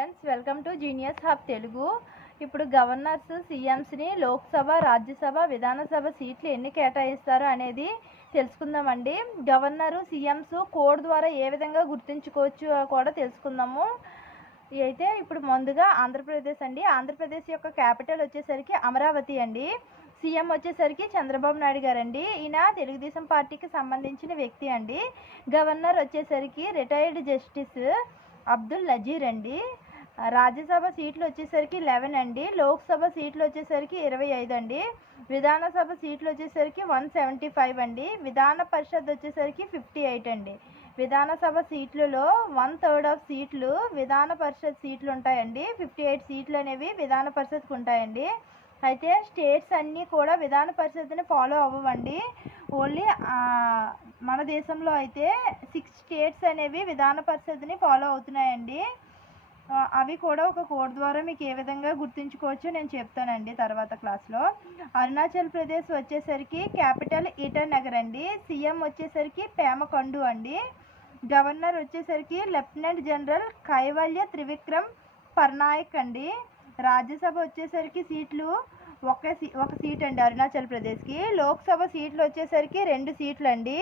Friends, welcome to genius hub Telugu. ఇప్పుడు governors సీఎంస్ని Lok Sabha, Rajya Sabha, Vidhan Sabha సీట్లు ఎన్ని కేటాయిస్తారు అనేది తెలుసుకుందామండి. గవర్నరు, సీఎంస్ కోడ్ ద్వారా ఏ విధంగా గుర్తుంచుకోవచ్చు కూడా తెలుసుకుందాము. అయితే ఇప్పుడు ముందుగా ఆంధ్రప్రదేశ్ అండి. ఆంధ్రప్రదేశ్ యొక్క క్యాపిటల్ వచ్చేసరికి అమరావతి అండి. సీఎం వచ్చేసరికి చంద్రబాబు నాయుడు గారండి. ఈయన తెలుగుదేశం పార్టీకి సంబంధించిన వ్యక్తి అండి. గవర్నర్ వచ్చేసరికి రిటైర్డ్ జస్టిస్ అబ్దుల్ నజీర్ అండి. రాజ్యసభ సీట్లు వచ్చేసరికి 11 అండి. లోక్సభ సీట్లు వచ్చేసరికి 25 అండి. విధానసభ సీట్లు వచ్చేసరికి 175 అండి. విధాన పరిషత్ వచ్చేసరికి 58 అండి. విధానసభ సీట్లలో 1/3 ఆఫ్ సీట్లు విధాన పరిషత్ సీట్లు ఉంటాయండి. 58 సీట్లు అనేవి విధాన పరిషత్కు ఉంటాయండి. అయితే స్టేట్స్ అన్నీ కూడా విధాన పరిషత్ని ఫాలో అవ్వండి. ఓన్లీ మన దేశంలో అయితే 6 స్టేట్స్ అనేవి విధాన పరిషత్ని ఫాలో అవుతున్నాయండి. అవి కూడా ఒక కోడ్ ద్వారా మీకు ఏ విధంగా గుర్తుంచుకోవచ్చో నేను చెప్తానండి తర్వాత క్లాస్లో. అరుణాచల్ ప్రదేశ్ వచ్చేసరికి క్యాపిటల్ ఈటానగర్ అండి. సీఎం వచ్చేసరికి పేమ ఖండు అండి. గవర్నర్ వచ్చేసరికి లెఫ్టినెంట్ జనరల్ కైవల్య త్రివిక్రమ్ పర్నాయక్ అండి. రాజ్యసభ వచ్చేసరికి సీట్లు ఒక సీట్ అండి అరుణాచల్ ప్రదేశ్కి. లోక్సభ సీట్లు వచ్చేసరికి 2 సీట్లు అండి.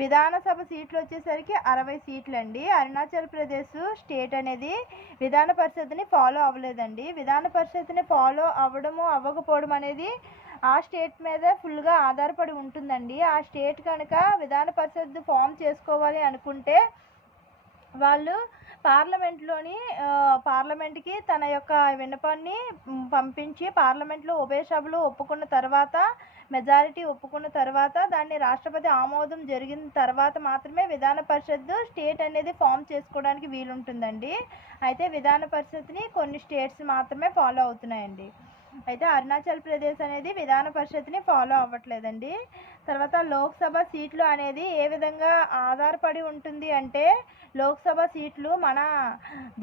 విధానసభ సీట్లు వచ్చేసరికి 60 సీట్లు అండి. అరుణాచల్ ప్రదేశ్ స్టేట్ అనేది విధాన పరిషత్ని ఫాలో అవ్వలేదండి. విధాన పరిషత్ని ఫాలో అవ్వడము అవ్వకపోవడం అనేది ఆ స్టేట్ మీద ఫుల్గా ఆధారపడి ఉంటుందండి. ఆ స్టేట్ కనుక విధాన పరిషత్ ఫామ్ చేసుకోవాలి అనుకుంటే వాళ్ళు పార్లమెంట్కి తన యొక్క విన్నపాన్ని పంపించి పార్లమెంట్లో ఉభయ సభలు ఒప్పుకున్న తర్వాత, మెజారిటీ ఒప్పుకున్న తర్వాత, దాన్ని రాష్ట్రపతి ఆమోదం జరిగిన తర్వాత మాత్రమే విధాన పరిషత్ స్టేట్ అనేది ఫామ్ చేసుకోవడానికి వీలుంటుందండి. అయితే విధాన పరిషత్ని కొన్ని స్టేట్స్ మాత్రమే ఫాలో అవుతున్నాయండి. అయితే అరుణాచల్ ప్రదేశ్ అనేది విధాన పరిషత్ని ఫాలో అవ్వట్లేదండి. తర్వాత లోక్సభ సీట్లు అనేది ఏ విధంగా ఆధారపడి ఉంటుంది అంటే, లోక్సభ సీట్లు మన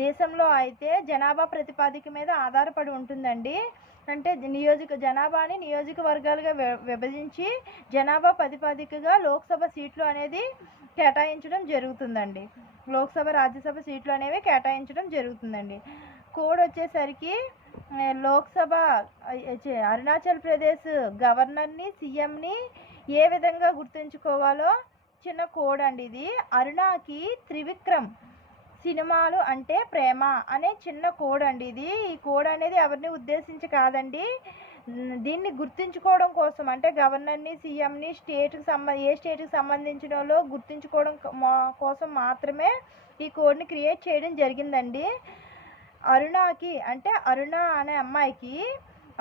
దేశంలో అయితే జనాభా ప్రాతిపదిక మీద ఆధారపడి ఉంటుందండి. అంటే జనాభాని నియోజకవర్గాలుగా విభజించి జనాభా ప్రాతిపదికగా లోక్సభ సీట్లు అనేది కేటాయించడం జరుగుతుందండి. లోక్సభ, రాజ్యసభ సీట్లు అనేవి కేటాయించడం జరుగుతుందండి. కోడ్ వచ్చేసరికి లోక్సభ అరుణాచల్ ప్రదేశ్ గవర్నర్ని, సీఎంని ఏ విధంగా గుర్తుంచుకోవాలో చిన్న కోడ్ అండి ఇది. అరుణాకి త్రివిక్రమ్ సినిమాలు అంటే ప్రేమ అనే చిన్న కోడ్ అండి ఇది. ఈ కోడ్ అనేది ఎవరిని ఉద్దేశించి కాదండి. దీన్ని గుర్తుంచుకోవడం కోసం, అంటే గవర్నర్ని, సీఎంని ఏ స్టేట్కి సంబంధించిన వాళ్ళు గుర్తుంచుకోవడం కోసం మాత్రమే ఈ కోడ్ని క్రియేట్ చేయడం జరిగిందండి. అరుణాకి అంటే అరుణ అనే అమ్మాయికి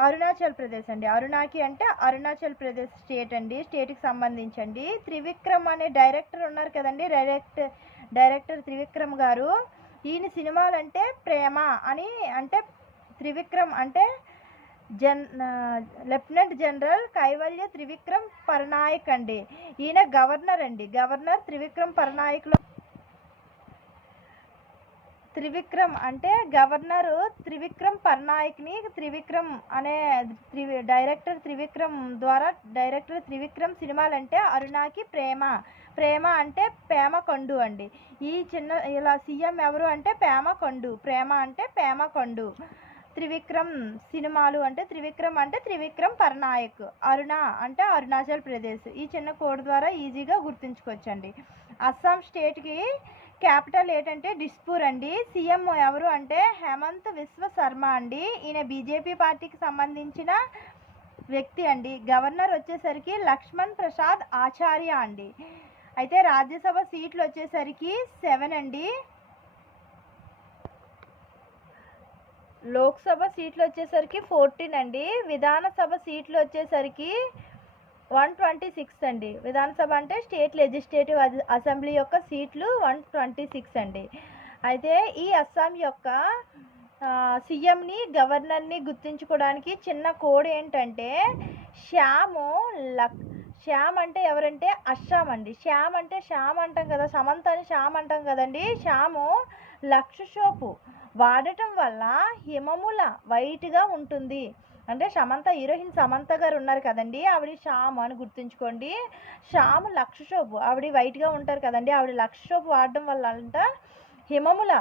అరుణాచల్ ప్రదేశ్ అండి. అరుణాకి అంటే అరుణాచల్ ప్రదేశ్ స్టేట్ అండి, స్టేట్కి సంబంధించండి. త్రివిక్రమ్ అనే డైరెక్టర్ ఉన్నారు కదండి, డైరెక్టర్ త్రివిక్రమ్ గారు. ఈయన సినిమాలు అంటే ప్రేమ అని, అంటే త్రివిక్రమ్ అంటే లెఫ్టినెంట్ జనరల్ కైవల్య త్రివిక్రమ్ పర్నాయక్ అండి. ఈయన గవర్నర్ అండి. గవర్నర్ త్రివిక్రమ్ పర్నాయక్లో త్రివిక్రమ్ అంటే గవర్నరు త్రివిక్రమ్ పర్నాయక్ని త్రివిక్రమ్ అనే డైరెక్టర్ త్రివిక్రమ్ ద్వారా డైరెక్టర్ త్రివిక్రమ్ సినిమాలంటే అరుణాకి ప్రేమ అంటే పేమ ఖండు అండి. ఇలా సీఎం ఎవరు అంటే ప్రేమ అంటే పేమ ఖండు. త్రివిక్రమ్ సినిమాలు అంటే త్రివిక్రమ్ పర్నాయక్. అరుణ అంటే అరుణాచల్ ప్రదేశ్. ఈ చిన్న కోడ్ ద్వారా ఈజీగా గుర్తుంచుకోవచ్చండి. అస్సాం స్టేట్కి క్యాపిటల్ ఏంటంటే డిస్పూర్ అండి. సీఎం ఎవరు అంటే హేమంత్ బిశ్వ శర్మ అండి. ఈయన బీజేపీ పార్టీకి సంబంధించిన వ్యక్తి అండి. గవర్నర్ వచ్చేసరికి లక్ష్మణ్ ప్రసాద్ ఆచార్య అండి. అయితే రాజ్యసభ సీట్లు వచ్చేసరికి 7 అండి. లోక్సభ సీట్లు వచ్చేసరికి 14 అండి. విధానసభ సీట్లు వచ్చేసరికి 126 అండి. విధానసభ అంటే స్టేట్ లెజిస్లేటివ్ అసెంబ్లీ యొక్క సీట్లు 126 అండి. అయితే ఈ అస్సాం యొక్క సీఎంని, గవర్నర్ని గుర్తుంచుకోవడానికి చిన్న కోడ్ ఏంటంటే శ్యామ్ అంటే ఎవరంటే అస్సాం అండి. శ్యామ్ అంటే శ్యామ్ అంటాం కదా, సమంత అని శ్యామ్ అంటాం కదండి. శ్యాము లక్ష సోపు వాడటం వల్ల హిమముల వైట్గా ఉంటుంది. అంటే హీరోయిన్ సమంత గారు ఉన్నారు కదండి, ఆవిడ శ్యామ్ అని గుర్తుంచుకోండి. శ్యామ్ లక్ష సోపు, ఆవిడ వైట్గా ఉంటారు కదండి, ఆవిడ లక్ష సోపు వాడడం వల్ల అంట హిమముల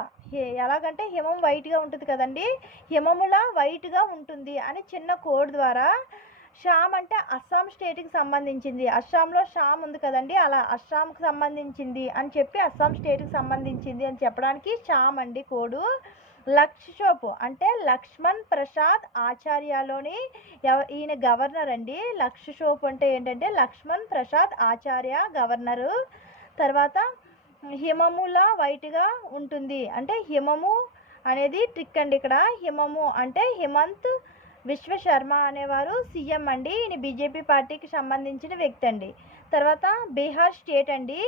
ఎలాగంటే హిమం వైట్గా ఉంటుంది కదండి, హిమముల వైట్గా ఉంటుంది అని చిన్న కోడ్ ద్వారా షామ్ అంటే అస్సాం స్టేట్కి సంబంధించింది, అస్సాంలో షామ్ ఉంది కదండి, అలా అస్సాంకి సంబంధించింది అని చెప్పి అస్సాం స్టేట్కి సంబంధించింది అని చెప్పడానికి షామ్ అండి కోడు. లక్షోప్ అంటే లక్ష్మణ్ ప్రసాద్ ఆచార్యలోని ఈయన గవర్నర్ అండి. లక్షోప్ అంటే ఏంటంటే లక్ష్మణ్ ప్రసాద్ ఆచార్య గవర్నరు. తర్వాత హిమముల వైట్గా ఉంటుంది అంటే హిమము అనేది ట్రిక్ అండి. ఇక్కడ హిమము అంటే హిమంత్ విశ్వశర్మ అనేవారు సీఎం అండి. ఈయన బీజేపీ పార్టీకి సంబంధించిన వ్యక్తి అండి. తర్వాత బీహార్ స్టేట్ అండి.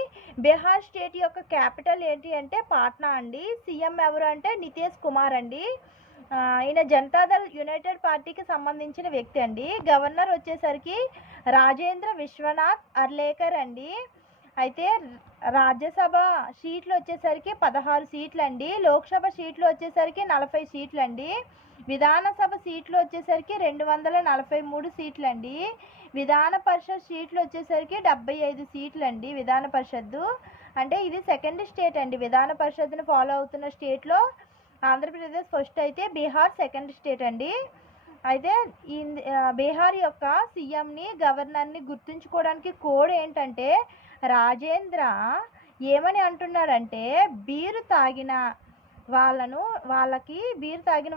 బీహార్ స్టేట్ యొక్క క్యాపిటల్ ఏంటి అంటే పాట్నా అండి. సీఎం ఎవరు అంటే నితీష్ కుమార్ అండి. ఈయన జనతాదళ్ యునైటెడ్ పార్టీకి సంబంధించిన వ్యక్తి అండి. గవర్నర్ వచ్చేసరికి రాజేంద్ర విశ్వనాథ్ అర్లేకర్ అండి. అయితే రాజ్యసభ సీట్లు వచ్చేసరికి 16 సీట్లు అండి. లోక్సభ సీట్లు వచ్చేసరికి 40 సీట్లు అండి. విధానసభ సీట్లు వచ్చేసరికి 243 సీట్లు అండి. విధాన పరిషత్ సీట్లు వచ్చేసరికి 75 సీట్లు అండి. విధాన పరిషత్తు అంటే ఇది సెకండ్ స్టేట్ అండి. విధాన పరిషత్తును ఫాలో అవుతున్న స్టేట్లో ఆంధ్రప్రదేశ్ ఫస్ట్ అయితే బీహార్ సెకండ్ స్టేట్ అండి. అయితే ఈ బీహార్ యొక్క సీఎంని గవర్నర్ని గుర్తుంచుకోవడానికి కోడ్ ఏంటంటే రాజేంద్ర ఏమని అంటున్నాడంటే బీరు తాగిన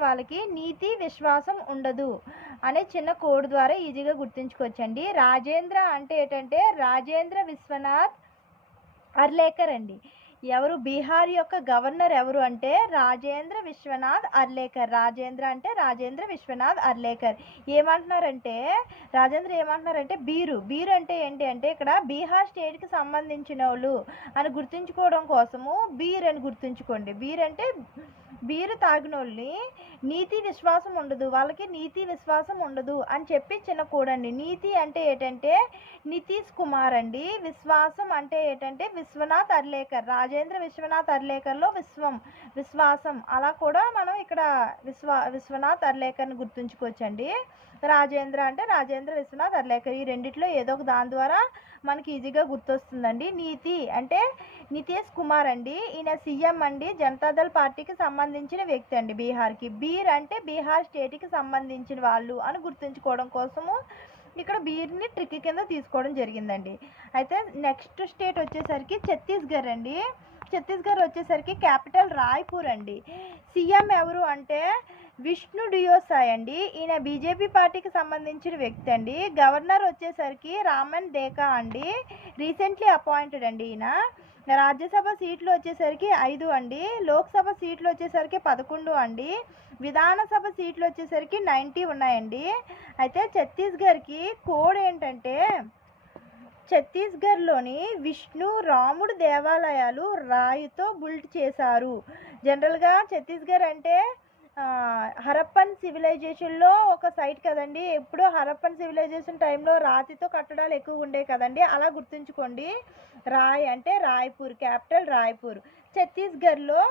వాళ్ళకి నీతి విశ్వాసం ఉండదు అనే చిన్న కోడ్ ద్వారా ఈజీగా గుర్తుంచుకోవచ్చండి. రాజేంద్ర అంటే ఏంటంటే రాజేంద్ర విశ్వనాథ్ అర్లేకర్ అండి. ఎవరు బీహార్ యొక్క గవర్నర్ ఎవరు అంటే రాజేంద్ర విశ్వనాథ్ అర్లేకర్. రాజేంద్ర అంటే రాజేంద్ర విశ్వనాథ్ అర్లేకర్. రాజేంద్ర ఏమంటున్నారంటే బీరు అంటే ఏంటి అంటే ఇక్కడ బీహార్ స్టేట్కి సంబంధించిన వాళ్ళు అని గుర్తుంచుకోవడం కోసము బీర్ అని గుర్తుంచుకోండి. బీర్ అంటే బీరు తాగిన వాళ్ళని నీతి విశ్వాసం ఉండదు, వాళ్ళకి నీతి విశ్వాసం ఉండదు అని చెప్పి చిన్న కూడండి. నీతి అంటే ఏంటంటే నితీష్ కుమార్ అండి. విశ్వాసం అంటే ఏంటంటే విశ్వనాథ్ అర్లేకర్. రాజేంద్ర విశ్వనాథ్ అర్లేకర్లో విశ్వాసం అలా కూడా మనం ఇక్కడ విశ్వనాథ్ అర్లేకర్ని గుర్తుంచుకోవచ్చండి. రాజేంద్ర అంటే రాజేంద్ర విశ్వనాథ్ అర్లేకర్. ఈ రెండిట్లో ఏదో ఒక దాని ద్వారా మనకి ఈజీగా గుర్తొస్తుందండి. నీతి అంటే నితీష్ కుమార్ అండి. ఈయన సీఎం అండి. జనతాదళ్ పార్టీకి సంబంధించిన వ్యక్తి అండి బీహార్కి. బీర్ అంటే బీహార్ స్టేట్కి సంబంధించిన వాళ్ళు అని గుర్తుంచుకోవడం కోసము ఇక్కడ బీర్ని ట్రిక్ కింద తీసుకోవడం జరిగిందండి. అయితే నెక్స్ట్ స్టేట్ వచ్చేసరికి ఛత్తీస్గఢ్ అండి. ఛత్తీస్గఢ్ వచ్చేసరికి క్యాపిటల్ రాయ్పూర్ అండి. సీఎం ఎవరు అంటే విష్ణు డియోసాయ్ అండి. ఈయన బీజేపీ పార్టీకి సంబంధించిన వ్యక్తి అండి. గవర్నర్ వచ్చేసరికి రామన్ దేకా అండి. రీసెంట్లీ అపాయింటెడ్ అండి ఈయన. రాజ్యసభ సీట్లు వచ్చేసరికి 5 అండి. లోక్సభ సీట్లు వచ్చేసరికి 11 అండి. విధానసభ సీట్లు వచ్చేసరికి 90 ఉన్నాయండి. అయితే ఛత్తీస్గఢ్కి కోడ్ ఏంటంటే ఛత్తీస్గఢ్లోని విష్ణు రాముడు దేవాలయాలు రాయితో బిల్డ్ చేశారు. జనరల్గా ఛత్తీస్గఢ్ అంటే హరప్పన్ సివిలైజేషన్లో ఒక సైట్ కదండి. ఎప్పుడు హరప్పన్ సివిలైజేషన్ టైంలో రాతితో కట్టడాలు ఎక్కువ ఉండే కదండి, అలా గుర్తుంచుకోండి. రాయ్ అంటే రాయ్పూర్, క్యాపిటల్ రాయ్పూర్. ఛత్తీస్గఢ్లో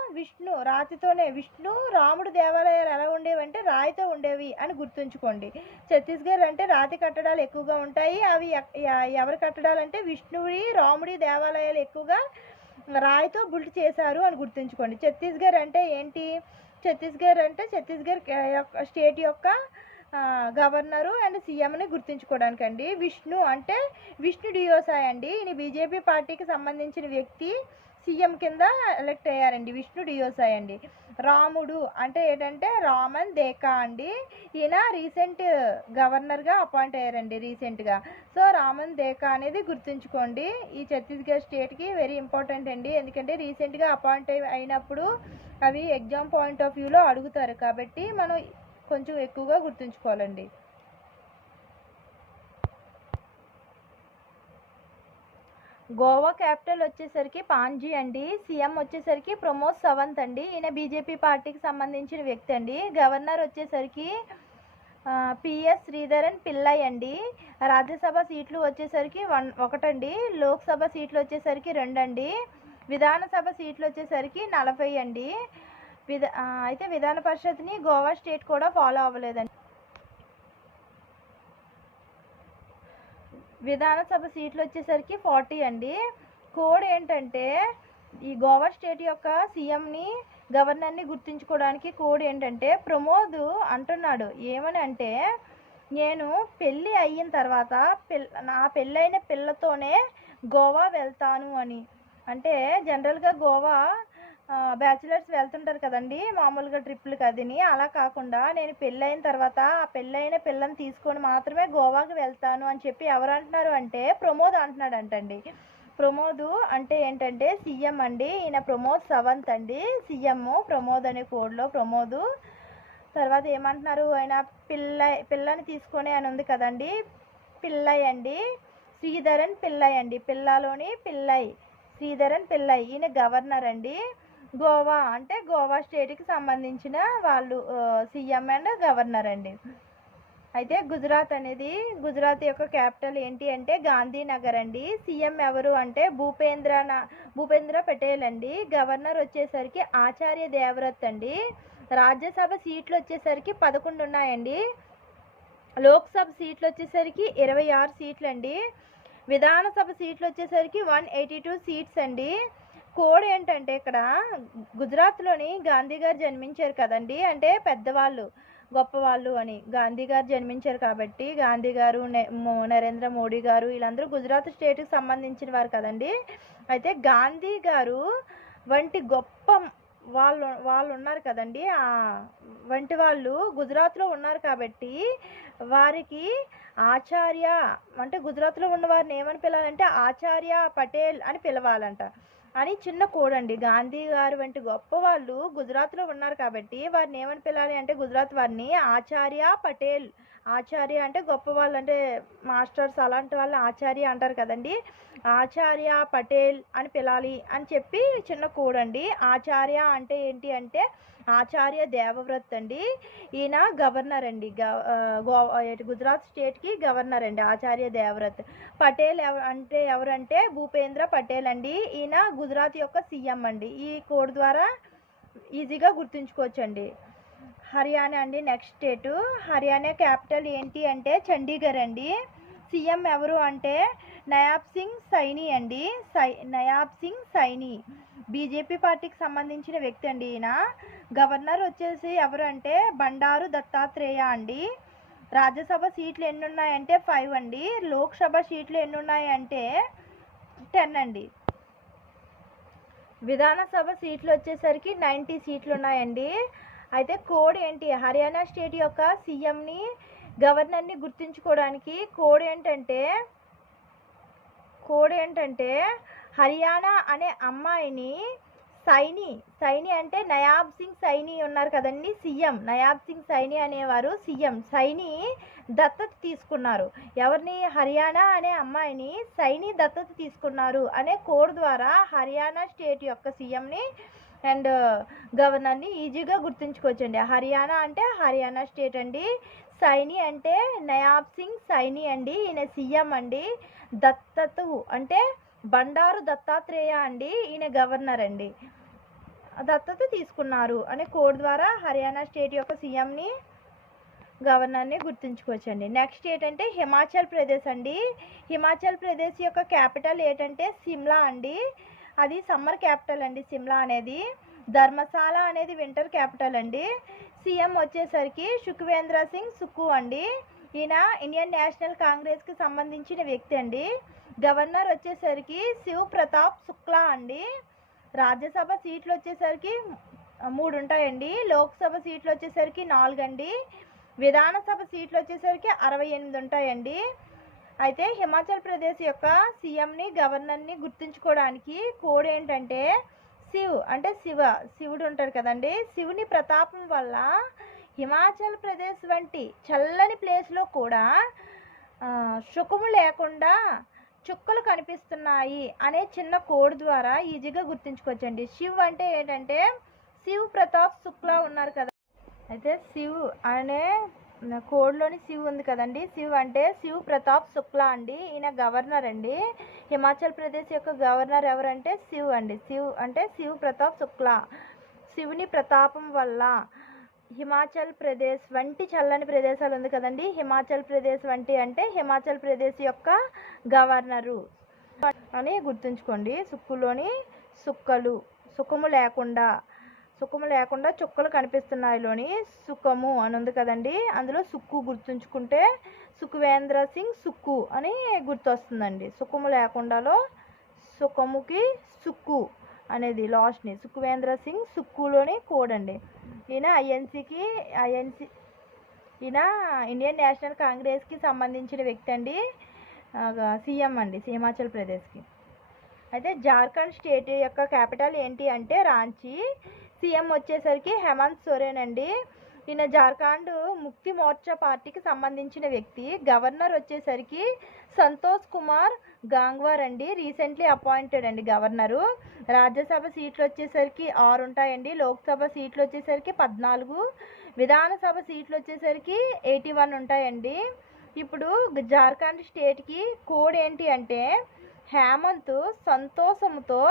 విష్ణు రాముడు దేవాలయాలు ఎలా ఉండేవి అంటే రాయితో ఉండేవి అని గుర్తుంచుకోండి. ఛత్తీస్గఢ్ అంటే రాతి కట్టడాలు ఎక్కువగా ఉంటాయి. అవి ఎవరి కట్టడాలు అంటే విష్ణువుడి రాముడి దేవాలయాలు ఎక్కువగా రాయితో బిల్డ్ చేశారు అని గుర్తుంచుకోండి. ఛత్తీస్గఢ్ అంటే ఏంటి? ఛత్తీస్గఢ్ అంటే ఛత్తీస్గఢ్ స్టేట్ యొక్క గవర్నరు అండ్ సీఎంని గుర్తుంచుకోవడానికి అండి. విష్ణు అంటే విష్ణు డియోసాయ్ అండి. ఈయన బీజేపీ పార్టీకి సంబంధించిన వ్యక్తి, సీఎం కింద ఎలక్ట్ అయ్యారండి. విష్ణు డియోసాయ్ అండి. రాముడు అంటే ఏంటంటే రామన్ దేకా అండి. ఈయన రీసెంట్ గవర్నర్గా అపాయింట్ అయ్యారండి రీసెంట్గా. సో రామన్ దేకా అనేది గుర్తుంచుకోండి. ఈ ఛత్తీస్గఢ్ స్టేట్కి వెరీ ఇంపార్టెంట్ అండి. ఎందుకంటే రీసెంట్గా అపాయింట్ అయినప్పుడు అవి ఎగ్జామ్ పాయింట్ ఆఫ్ వ్యూలో అడుగుతారు కాబట్టి మనం కొంచెం ఎక్కువగా గుర్తుంచుకోవాలండి. గోవా క్యాపిటల్ వచ్చేసరికి పాంజీ అండి. సీఎం వచ్చేసరికి ప్రమోద్ సావంత్ అండి. ఈయన బీజేపీ పార్టీకి సంబంధించిన వ్యక్తి అండి. గవర్నర్ వచ్చేసరికి పిఎస్ శ్రీధరన్ పిల్లయ్ అండి. రాజ్యసభ సీట్లు వచ్చేసరికి 1 అండి. లోక్సభ సీట్లు వచ్చేసరికి 2 అండి. విధానసభ సీట్లు వచ్చేసరికి 40 అండి. అయితే విధాన పరిషత్ని గోవా స్టేట్ కూడా ఫాలో అవ్వలేదండి. విధానసభ సీట్లు వచ్చేసరికి 40 అండి. కోడ్ ఏంటంటే ఈ గోవా స్టేట్ యొక్క సీఎంని గవర్నర్ని గుర్తుంచుకోవడానికి కోడ్ ఏంటంటే ప్రమోద్ అంటున్నాడు ఏమని అంటే నేను పెళ్ళి అయిన తర్వాత నా పెళ్ళైన పిల్లతోనే గోవా వెళ్తాను అని. అంటే జనరల్గా గోవా బ్యాచిలర్స్ వెళ్తుంటారు కదండి మామూలుగా ట్రిప్పులకి అదిని, అలా కాకుండా నేను పెళ్ళైన తర్వాత ఆ పెళ్ళైన పిల్లని తీసుకొని మాత్రమే గోవాకి వెళ్తాను అని చెప్పి ఎవరు అంటున్నారు అంటే ప్రమోద్ అంటున్నాడు అంటండి. ప్రమోద్ అంటే ఏంటంటే సీఎం అండి, ఈయన ప్రమోద్ సావంత్ అండి, సీఎం ప్రమోద్ అనే కోడ్లో ప్రమోద్. తర్వాత ఏమంటున్నారు ఆయన పిల్లని తీసుకొని అని ఉంది కదండి, పిల్లై అండి, శ్రీధరన్ పిల్లై అండి, పిల్లలోని పిల్లై శ్రీధరన్ పిల్లై, ఈయన గవర్నర్ అండి. గోవా అంటే గోవా స్టేట్కి సంబంధించిన వాళ్ళు సీఎం అండ్ గవర్నర్ అండి. అయితే గుజరాత్ అనేది గుజరాత్ యొక్క క్యాపిటల్ ఏంటి అంటే గాంధీనగర్ అండి. సీఎం ఎవరు అంటే భూపేంద్ర పటేల్ అండి. గవర్నర్ వచ్చేసరికి ఆచార్య దేవవ్రత్ అండి. రాజ్యసభ సీట్లు వచ్చేసరికి 11 ఉన్నాయండి. లోక్సభ సీట్లు వచ్చేసరికి 26 సీట్లు అండి. విధానసభ సీట్లు వచ్చేసరికి 182 సీట్స్ అండి. కోడ్ ఏంటంటే ఇక్కడ గుజరాత్లోని గాంధీ గారు జన్మించారు కదండి, అంటే పెద్దవాళ్ళు గొప్పవాళ్ళు అని గాంధీ గారు జన్మించారు కాబట్టి గాంధీ గారు నరేంద్ర మోడీ గారు వీళ్ళందరూ గుజరాత్ స్టేట్కి సంబంధించిన వారు కదండి. అయితే గాంధీ గారు వంటి గొప్ప వాళ్ళు ఉన్నారు కదండి, వంటి వాళ్ళు గుజరాత్లో ఉన్నారు కాబట్టి వారికి ఆచార్య అంటే గుజరాత్లో ఉన్న వారిని ఏమని పిలవాలంటే ఆచార్య పటేల్ అని పిలవాలంట అని చిన్న కోడ్ అండి. గాంధీ గారు వంటి గొప్ప వాళ్ళు గుజరాత్లో ఉన్నారు కాబట్టి వారిని ఏమని పిలవాలి అంటే గుజరాత్ వారిని ఆచార్య పటేల్. ఆచార్య అంటే గొప్ప వాళ్ళు, అంటే మాస్టర్స్ అలాంటి వాళ్ళు ఆచార్య అంటారు కదండి, ఆచార్య పటేల్ అని పిలాలి అని చెప్పి చిన్న కోడ్ అండి. ఆచార్య అంటే ఏంటి అంటే ఆచార్య దేవవ్రత్ అండి, ఈయన గవర్నర్ అండి, గుజరాత్ స్టేట్కి గవర్నర్ అండి ఆచార్య దేవవ్రత్. పటేల్ ఎవరంటే భూపేంద్ర పటేల్ అండి, ఈయన గుజరాత్ యొక్క సీఎం అండి. ఈ కోడ్ ద్వారా ఈజీగా గుర్తుంచుకోవచ్చండి. హర్యానా అండి నెక్స్ట్ స్టేటు. హర్యానా క్యాపిటల్ ఏంటి అంటే చండీగఢ్ అండి. సీఎం ఎవరు అంటే నయాబ్ సింగ్ సైని అండి, నయాబ్ సింగ్ సైని బీజేపీ పార్టీకి సంబంధించిన వ్యక్తి అండి ఈయన. గవర్నర్ వచ్చేసి ఎవరు అంటే బండారు దత్తాత్రేయ అండి. రాజ్యసభ సీట్లు ఎన్ని ఉన్నాయంటే 5 అండి. లోక్సభ సీట్లు ఎన్ని ఉన్నాయంటే 10 అండి. విధానసభ సీట్లు వచ్చేసరికి 90 సీట్లు ఉన్నాయండి. అయితే కోడ్ ఏంటి, హర్యానా స్టేట్ యొక్క సీఎంని గవర్నర్ని గుర్తుంచుకోవడానికి కోడ్ ఏంటంటే హర్యానా అనే అమ్మాయిని సైని అంటే నయాబ్ సింగ్ సైని ఉన్నారు కదండి సీఎం, నయాబ్ సింగ్ సైని అనేవారు సీఎం. సైని దత్తత తీసుకున్నారు. ఎవరిని? హర్యానా అనే అమ్మాయిని సైని దత్తత తీసుకున్నారు అనే కోడ్ ద్వారా హర్యానా స్టేట్ యొక్క సీఎంని అండ్ గవర్నర్ని ఈజీగా గుర్తుంచుకోవచ్చండి. హర్యానా అంటే హర్యానా స్టేట్ అండి, సైని అంటే నయాబ్ సింగ్ సైని అండి, ఈయన సీఎం అండి. దత్తత అంటే బండారు దత్తాత్రేయ అండి, ఈయన గవర్నర్ అండి. దత్తత తీసుకున్నారు అనే కోడ్ ద్వారా హర్యానా స్టేట్ యొక్క సీఎంని గవర్నర్ని గుర్తుంచుకోవచ్చండి. నెక్స్ట్ ఏంటంటే హిమాచల్ ప్రదేశ్ అండి. హిమాచల్ ప్రదేశ్ యొక్క క్యాపిటల్ ఏంటంటే సిమ్లా అండి, అది సమ్మర్ క్యాపిటల్ అండి సిమ్లా అనేది. ధర్మశాల అనేది వింటర్ క్యాపిటల్ అండి. సీఎం వచ్చేసరికి సుఖ్వేంద్ర సింగ్ సుక్కు అండి, ఈయన ఇండియన్ నేషనల్ కాంగ్రెస్కి సంబంధించిన వ్యక్తి అండి. గవర్నర్ వచ్చేసరికి శివ్ ప్రతాప్ శుక్లా అండి. రాజ్యసభ సీట్లు వచ్చేసరికి 3 ఉంటాయండి. లోక్సభ సీట్లు వచ్చేసరికి 4 అండి. విధానసభ సీట్లు వచ్చేసరికి 68 ఉంటాయండి. అయితే హిమాచల్ ప్రదేశ్ యొక్క సీఎంని గవర్నర్ని గుర్తుంచుకోవడానికి కోడ్ ఏంటంటే శివ్ అంటే శివుడు ఉంటాడు కదండి, శివుని ప్రతాపం వల్ల హిమాచల్ ప్రదేశ్ వంటి చల్లని ప్లేస్లో కూడా సుఖము లేకుండా చుక్కలు కనిపిస్తున్నాయి అనే చిన్న కోడ్ ద్వారా ఈజీగా గుర్తుంచుకోవచ్చండి. శివ్ అంటే ఏంటంటే శివ్ ప్రతాప్ శుక్లా ఉన్నారు కదా, అయితే శివ్ అనే కోడ్లోని శివ్ ఉంది కదండి, శివ్ అంటే శివ్ ప్రతాప్ శుక్లా అండి, ఈయన గవర్నర్ అండి. హిమాచల్ ప్రదేశ్ యొక్క గవర్నర్ ఎవరంటే శివ్ అండి, శివ్ అంటే శివ్ ప్రతాప్ శుక్లా. శివుని ప్రతాపం వల్ల హిమాచల్ ప్రదేశ్ వంటి చల్లని ప్రదేశాలు ఉంది కదండి, హిమాచల్ ప్రదేశ్ వంటి అంటే హిమాచల్ ప్రదేశ్ యొక్క గవర్నరు అని గుర్తుంచుకోండి. సుక్కులోని సుక్కలు, సుఖము లేకుండా, సుఖము లేకుండా చుక్కలు కనిపిస్తున్నాయిలోని సుఖము అని ఉంది కదండి, అందులో సుక్కు గుర్తుంచుకుంటే సుఖవేంద్ర సింగ్ సుక్కు అని గుర్తొస్తుందండి. సుఖము లేకుండాలో సుఖముకి సుక్కు అనేది లాస్ట్ని సుఖవేంద్ర సింగ్ సుక్కులోని కోడ్ అండి. ఈయన ఈయన ఇండియన్ నేషనల్ కాంగ్రెస్కి సంబంధించిన వ్యక్తి అండి, సీఎం అండి హిమాచల్ ప్రదేశ్కి. అయితే జార్ఖండ్ స్టేట్ యొక్క క్యాపిటల్ ఏంటి అంటే రాంచీ. సీఎం వచ్చేసరికి హేమంత్ సోరెన్ అండి. ఈయన జార్ఖండ్ ముక్తి మోర్చా పార్టీకి సంబంధించిన వ్యక్తి. గవర్నర్ వచ్చేసరికి సంతోష్ కుమార్ గాంగ్వార్ అండి, రీసెంట్లీ అపాయింటెడ్ అండి గవర్నరు. రాజ్యసభ సీట్లు వచ్చేసరికి 6 ఉంటాయండి, లోక్సభ సీట్లు వచ్చేసరికి 14, విధానసభ సీట్లు వచ్చేసరికి 81 ఉంటాయండి. ఇప్పుడు జార్ఖండ్ స్టేట్కి కోడ్ ఏంటి అంటే హేమంత్ సంతోషంతో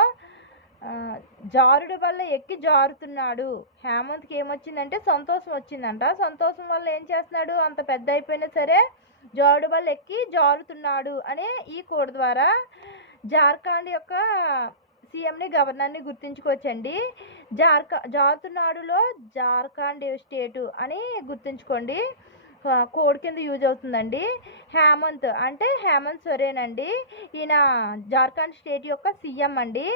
జారుడు వల్ల ఎక్కి జారుతున్నాడు. హేమంత్కి ఏమొచ్చిందంటే సంతోషం వచ్చిందంట. సంతోషం వల్ల ఏం చేస్తున్నాడు, అంత పెద్ద అయిపోయినా సరే జారుడు వల్ల ఎక్కి జారుతున్నాడు అనే ఈ కోడ్ ద్వారా జార్ఖండ్ యొక్క సీఎంని గవర్నర్ని గుర్తుంచుకోవచ్చండి. జారుతున్నాడులో జార్ఖండ్ స్టేటు అని గుర్తుంచుకోండి, కోడ్ కింద యూజ్ అవుతుందండి. హేమంత్ అంటే హేమంత్ సోరెన్ అండి, ఈయన జార్ఖండ్ స్టేట్ యొక్క సీఎం అండి.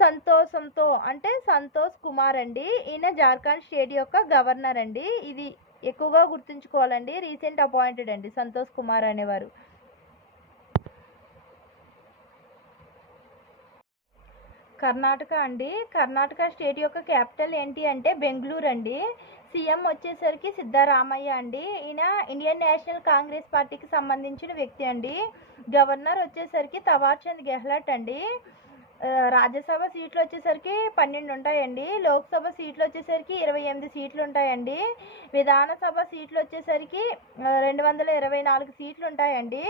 సంతోషంతో అంటే సంతోష్ కుమార్ అండి, ఈయన జార్ఖండ్ స్టేట్ యొక్క గవర్నర్ అండి. ఇది ఎక్కువగా గుర్తుంచుకోవాలండి, రీసెంట్ అపాయింటెడ్ అండి సంతోష్ కుమార్ అనేవారు. కర్ణాటక అండి. కర్ణాటక స్టేట్ యొక్క క్యాపిటల్ ఏంటి అంటే బెంగళూరు అండి. సీఎం వచ్చేసరికి సిద్ధరామయ్య అండి, ఈయన ఇండియన్ నేషనల్ కాంగ్రెస్ పార్టీకి సంబంధించిన వ్యక్తి అండి. గవర్నర్ వచ్చేసరికి తవార్చంద్ గెహ్లట్ అండి. రాజ్యసభ సీట్లు వచ్చేసరికి 12 ఉంటాయండి, లోక్సభ సీట్లు వచ్చేసరికి 28 సీట్లు ఉంటాయండి, విధానసభ సీట్లు వచ్చేసరికి 224 సీట్లు ఉంటాయండి.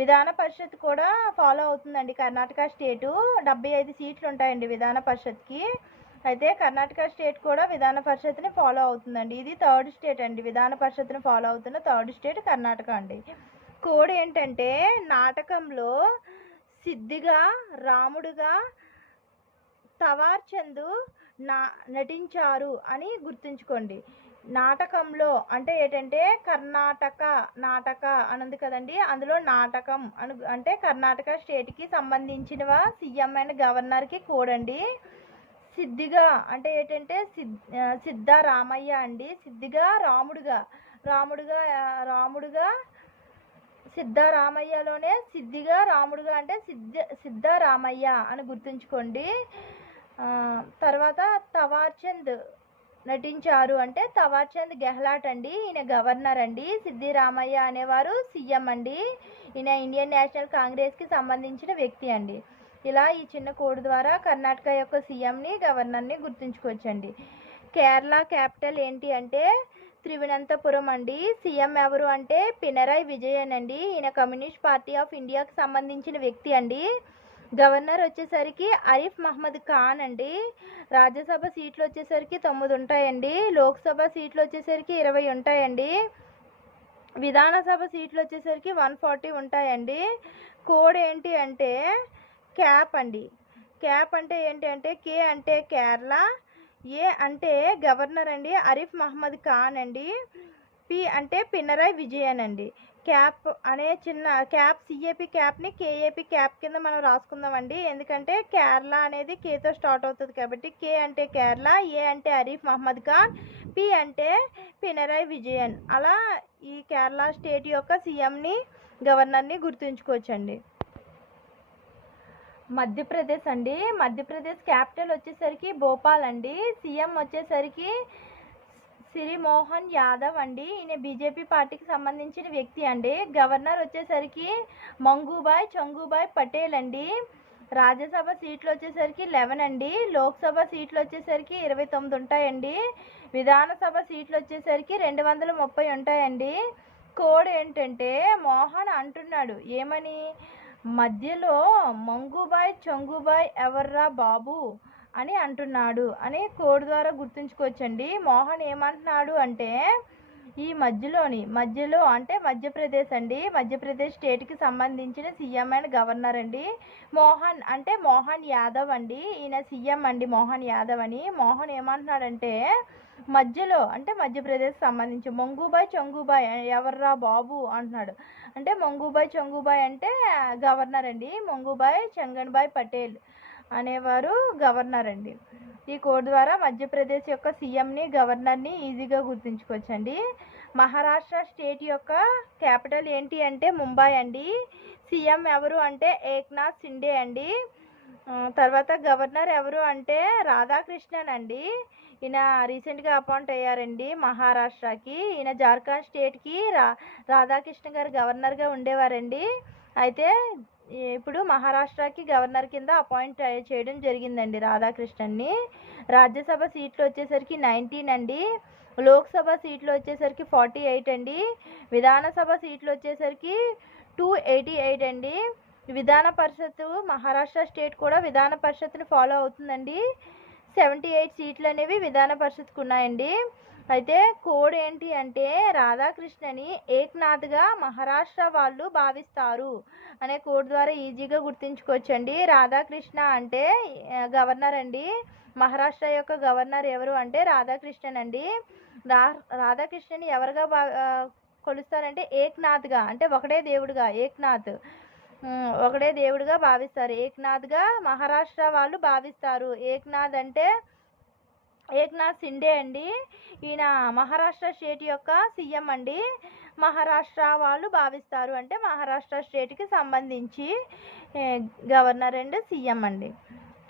విధాన పరిషత్ కూడా ఫాలో అవుతుందండి కర్ణాటక స్టేటు, 75 సీట్లు ఉంటాయండి విధాన పరిషత్కి. అయితే కర్ణాటక స్టేట్ కూడా విధాన పరిషత్ని ఫాలో అవుతుందండి. ఇది 3rd స్టేట్ అండి, విధాన పరిషత్ని ఫాలో అవుతున్న 3rd స్టేట్ కర్ణాటక అండి. కోడ్ ఏంటంటే నాటకంలో సిద్ధిగా రాముడుగా తవార్చంద్ నటించారు అని గుర్తుంచుకోండి. నాటకంలో అంటే ఏంటంటే నాటక అని ఉంది కదండి, అందులో నాటకం అంటే కర్ణాటక స్టేట్కి సంబంధించిన సీఎం అండ్ గవర్నర్కి కోడ్ అండి. సిద్ధిగా అంటే ఏంటంటే సిద్ధరామయ్య అండి, సిద్ధిగా రాముడుగా సిద్ధరామయ్యలోనే సిద్ధిగా రాముడుగా అంటే సిద్ధరామయ్య అని గుర్తుంచుకోండి. తర్వాత తవార్చంద్ నటించారు అంటే తవార్చంద్ గెహ్లాట్ అండి, ఈయన గవర్నర్ అండి. సిద్ధిరామయ్య అనేవారు సీఎం అండి, ఈయన ఇండియన్ నేషనల్ కాంగ్రెస్కి సంబంధించిన వ్యక్తి అండి. ఇలా ఈ చిన్న కోడ్ ద్వారా కర్ణాటక యొక్క సీఎంని గవర్నర్ని గుర్తుంచుకోవచ్చండి. కేరళ క్యాపిటల్ ఏంటి అంటే త్రివనంతపురం అండి. సీఎం ఎవరు అంటే పినరయ్ విజయన్ అండి, ఈయన కమ్యూనిస్ట్ పార్టీ ఆఫ్ ఇండియాకి సంబంధించిన వ్యక్తి అండి. గవర్నర్ వచ్చేసరికి ఆరిఫ్ మహమ్మద్ ఖాన్ అండి. రాజ్యసభ సీట్లు వచ్చేసరికి 9 ఉంటాయండి, లోక్సభ సీట్లు వచ్చేసరికి 20 ఉంటాయండి, విధానసభ సీట్లు వచ్చేసరికి 140 ఉంటాయండి. కోడ్ ఏంటి అంటే క్యాప్ అండి. క్యాప్ అంటే ఏంటి అంటే కే అంటే కేరళ, ఏ అంటే గవర్నర్ అండి ఆరిఫ్ మహమ్మద్ ఖాన్ అండి, పి అంటే పినరయ్ విజయన్ అండి. క్యాప్ అనే చిన్న క్యాప్ సిఏపి క్యాప్ని కేఏపి క్యాప్ కింద మనం రాసుకుందామండి, ఎందుకంటే కేరళ అనేది కేతో స్టార్ట్ అవుతుంది కాబట్టి. కే అంటే కేరళ, ఏ అంటే ఆరిఫ్ మహమ్మద్ ఖాన్, పి అంటే పినరయ్ విజయన్. అలా ఈ కేరళ స్టేట్ యొక్క సీఎంని గవర్నర్ని గుర్తుంచుకోవచ్చండి. మధ్యప్రదేశ్ అండి. మధ్యప్రదేశ్ క్యాపిటల్ వచ్చేసరికి భోపాల్ అండి. సీఎం వచ్చేసరికి సిరిమోహన్ యాదవ్ అండి, ఈయన బీజేపీ పార్టీకి సంబంధించిన వ్యక్తి అండి. గవర్నర్ వచ్చేసరికి చంగుబాయ్ పటేల్ అండి. రాజ్యసభ సీట్లు వచ్చేసరికి 11 అండి, లోక్సభ సీట్లు వచ్చేసరికి 29 ఉంటాయండి, విధానసభ సీట్లు వచ్చేసరికి 230 ఉంటాయండి. కోడ్ ఏంటంటే మోహన్ అంటున్నాడు ఏమని, మధ్యలో చంగుబాయ్ ఎవర్రా బాబు అని అంటున్నాడు అని కోడ్ ద్వారా గుర్తుంచుకోవచ్చండి. మోహన్ ఏమంటున్నాడు అంటే ఈ మధ్యలో అంటే మధ్యప్రదేశ్ అండి. మధ్యప్రదేశ్ స్టేట్కి సంబంధించిన సీఎం అండ్ గవర్నర్ అండి. మోహన్ యాదవ్ అండి. ఈయన సీఎం అండి, మోహన్ యాదవ్ అని. మోహన్ ఏమంటున్నాడంటే మధ్యలో అంటే మధ్యప్రదేశ్ సంబంధించి మంగూబాయ్ చంగూబాయ్ ఎవర్రా బాబు అంటున్నాడు. అంటే మంగూబాయ్ చంగూబాయ్ అంటే గవర్నర్ అండి. మంగూబాయ్ చెంగన్బాయ్ పటేల్ అనేవారు గవర్నర్ అండి. ఈ కోడ్ ద్వారా మధ్యప్రదేశ్ యొక్క సీఎంని గవర్నర్ని ఈజీగా గుర్తుంచుకోవచ్చండి. మహారాష్ట్ర స్టేట్ యొక్క క్యాపిటల్ ఏంటి అంటే ముంబై అండి. సీఎం ఎవరు అంటే ఏక్నాథ్ షిండే అండి. తర్వాత గవర్నర్ ఎవరు అంటే రాధాకృష్ణన్ అండి. ఈయన రీసెంట్గా అపాయింట్ అయ్యారండి మహారాష్ట్రకి. ఈయన జార్ఖండ్ స్టేట్కి రాధాకృష్ణ గారు గవర్నర్గా ఉండేవారండి. అయితే ఇప్పుడు మహారాష్ట్రకి గవర్నర్ కింద అపాయింట్ చేయడం జరిగిందండి రాధాకృష్ణన్ని. రాజ్యసభ సీట్లు వచ్చేసరికి 19 అండి. లోక్సభ సీట్లు వచ్చేసరికి 48 అండి. విధానసభ సీట్లు వచ్చేసరికి 288 అండి. విధాన పరిషత్తు మహారాష్ట్ర స్టేట్ కూడా విధాన పరిషత్తుని ఫాలో అవుతుందండి. 78 సీట్లు అనేవి విధాన పరిషత్కు ఉన్నాయండి. అయితే కోడ్ ఏంటి అంటే రాధాకృష్ణని ఏక్నాథ్గా మహారాష్ట్ర వాళ్ళు భావిస్తారు అనే కోడ్ ద్వారా ఈజీగా గుర్తుంచుకోవచ్చండి. రాధాకృష్ణ అంటే గవర్నర్ అండి. మహారాష్ట్ర యొక్క గవర్నర్ ఎవరు అంటే రాధాకృష్ణన్ అండి. రాధాకృష్ణని ఎవరుగా కొలుస్తారంటే ఏక్నాథ్గా, అంటే ఒకడే దేవుడుగా, ఒకడే దేవుడిగా భావిస్తారు. ఏక్నాథ్గా మహారాష్ట్ర వాళ్ళు భావిస్తారు. ఏక్నాథ్ అంటే ఏక్నాథ్ షిండే అండి. ఈయన మహారాష్ట్ర స్టేట్ యొక్క సీఎం అండి. మహారాష్ట్ర వాళ్ళు భావిస్తారు అంటే మహారాష్ట్ర స్టేట్కి సంబంధించి గవర్నర్ అండ్ సీఎం అండి.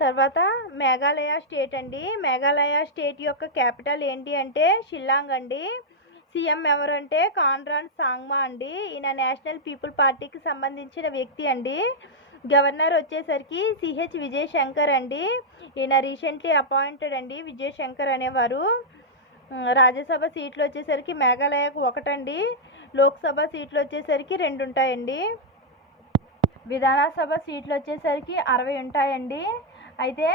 తర్వాత మేఘాలయ స్టేట్ అండి. మేఘాలయ స్టేట్ యొక్క క్యాపిటల్ ఏంటి అంటే షిల్లాంగ్ అండి. సీఎం ఎవరంటే కాన్రాడ్ సాంగ్మా అండి. ఈయన నేషనల్ పీపుల్ పార్టీకి సంబంధించిన వ్యక్తి అండి. గవర్నర్ వచ్చేసరికి సిహెచ్ విజయ్ శంకర్ అండి. ఈయన రీసెంట్లీ అపాయింటెడ్ అండి విజయ్ శంకర్ అనేవారు. రాజ్యసభ సీట్లు వచ్చేసరికి మేఘాలయకు 1 అండి. లోక్సభ సీట్లు వచ్చేసరికి 2 ఉంటాయండి. విధానసభ సీట్లు వచ్చేసరికి 60 ఉంటాయండి. అయితే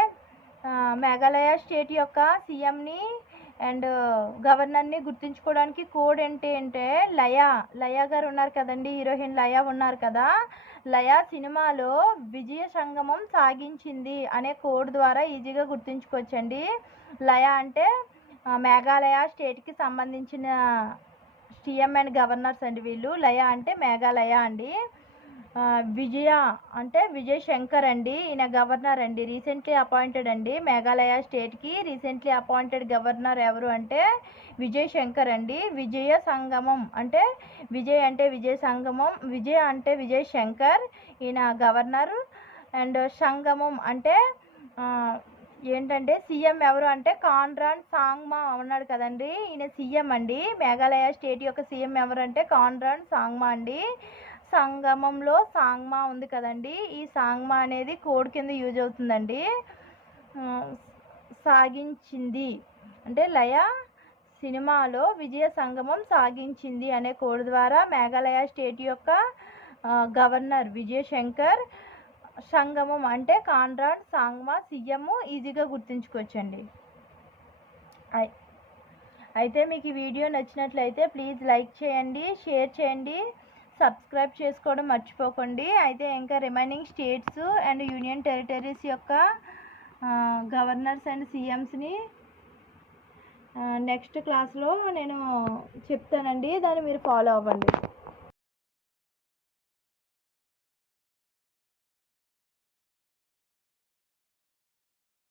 మేఘాలయ స్టేట్ యొక్క సీఎంని అండ్ గవర్నర్ని గుర్తుంచుకోవడానికి కోడ్ ఏంటి అంటే లయ గారు ఉన్నారు కదండి, హీరోయిన్ లయ ఉన్నారు కదా. లయ సినిమాలో విజయ సంగమం సాగించింది అనే కోడ్ ద్వారా ఈజీగా గుర్తుంచుకోవచ్చండి. లయ అంటే మేఘాలయ స్టేట్కి సంబంధించిన సీఎం అండ్ గవర్నర్స్ అండి వీళ్ళు. లయ అంటే మేఘాలయ అండి. విజయ అంటే విజయ్ శంకర్ అండి. ఈయన గవర్నర్ అండి, రీసెంట్లీ అపాయింటెడ్ అండి. మేఘాలయ స్టేట్కి రీసెంట్లీ అపాయింటెడ్ గవర్నర్ ఎవరు అంటే విజయ్ శంకర్ అండి. విజయ సంగమం అంటే విజయ్ అంటే విజయ్ సంగమం, విజయ అంటే విజయ్ శంకర్ ఈయన గవర్నర్. అండ్ సంగమం అంటే ఏంటంటే సీఎం ఎవరు అంటే కాన్రాడ్ సాంగ్మా ఉన్నాడు కదండి, ఈయన సీఎం అండి. మేఘాలయ స్టేట్ యొక్క సీఎం ఎవరు అంటే కాన్రాడ్ సాంగ్మా అండి. సంగమంలో సాంగ్మా ఉంది కదండి, ఈ సాంగ్మా అనేది కోడ్ కింద యూజ్ అవుతుందండి. సాగించింది అంటే లయ సినిమాలో విజయ సంగమం సాగించింది అనే కోడ్ ద్వారా మేఘాలయ స్టేట్ యొక్క గవర్నర్ విజయ్ శంకర్, సంగమం అంటే కాన్రాడ్ సాంగ్మా సీఎం ఈజీగా గుర్తుంచుకోవచ్చండి. అయితే మీకు ఈ వీడియో నచ్చినట్లయితే ప్లీజ్ లైక్ చేయండి, షేర్ చేయండి, సబ్స్క్రైబ్ చేసుకోవడం మర్చిపోకండి. అయితే ఇంకా remaining states and union territories యొక్క గవర్నర్స్ అండ్ సీఎంస్ని నెక్స్ట్ క్లాస్లో నేను చెప్తానండి, దాన్ని మీరు ఫాలో అవ్వండి.